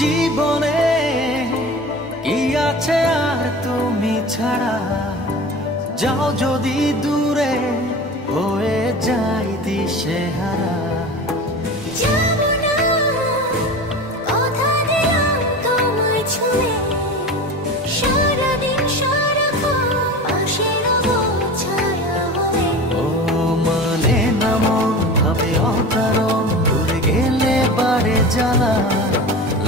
জীবনে কি আছে আর তুমি ছাড়া, যাও যদি দূরে হয়ে যাই দিশেহারা। ও মানে না মন ভাবে অকারণ, দূরে গেলে বাড়ে জ্বালা,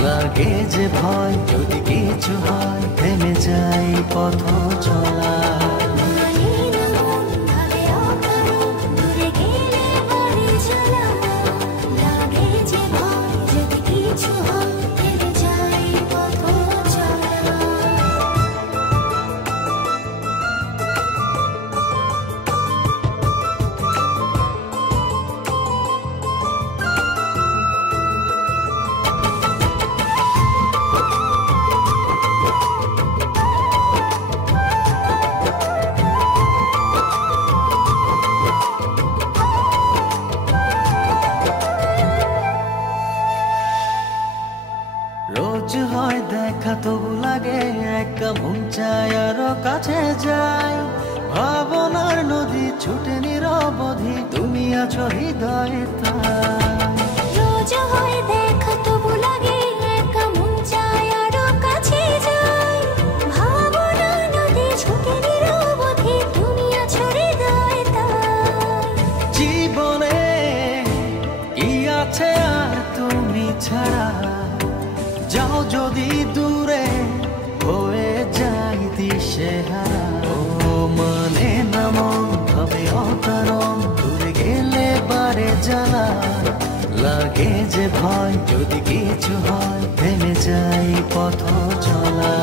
লাগে যে ভয় যদি কিছু হয়, থেমে যাই পথ চলা। রোজ হয় দেখা তবু লাগে একা, মন চায় আরো কাছে যাই। ভাবনার নদী ছুটে নিরবধি, তুমি আছো হৃদয়ে তাই। রোজ হয় দেখা তবু লাগে একা, মন চায় আরো কাছে যাই। ভাবনার নদী ছুটে নিরবধি, তুমি আছো হৃদয়ে তাই। জীবনে কি আছে আর তুমি ছাড়া, যাও যদি দূরে হয়ে যাই দিশেহারা। ও মানে না মন ভাবে অকারণ, দূরে গেলে বাড়ে জ্বালা, লাগে যে ভয় যদি কিছু হয়, থেমে যাই পথ চলা।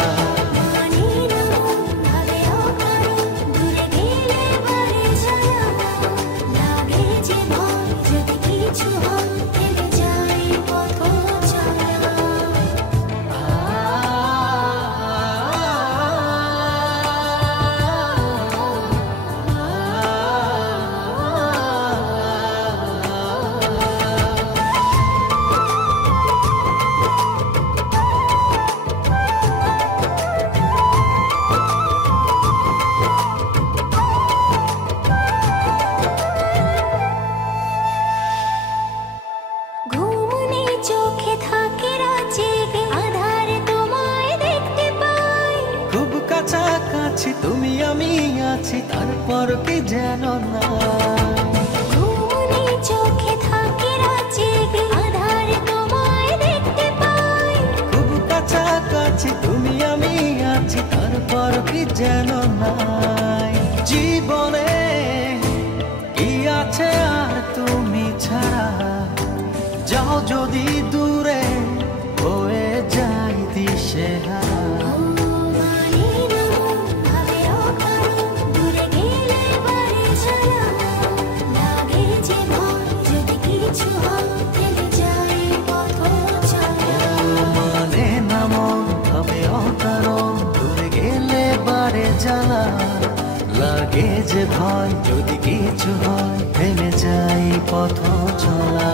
চোখে থাকে রাজে আধারে তোমায় দেখতে পাই। খুব কাছাকাছি তুমি আমি আছি, তারপর কি যেন না। ঘুমনে চোখে থাকে রাজে আধারে তোমায় দেখতে পাই। খুব কাছাকাছি তুমি আমি আছি, তারপর কি যেন নাই। জীবনে কি আছে আর তুমি ছাড়া, যাও যদি দূরে হয়ে যাই দিশেহারা। মানে না মন ভাবে অকারণ, দূরে গেলে বাড়ে জ্বালা, লাগে যে ভয় যদি কিছু হয়, থেমে যাই পথ চলা।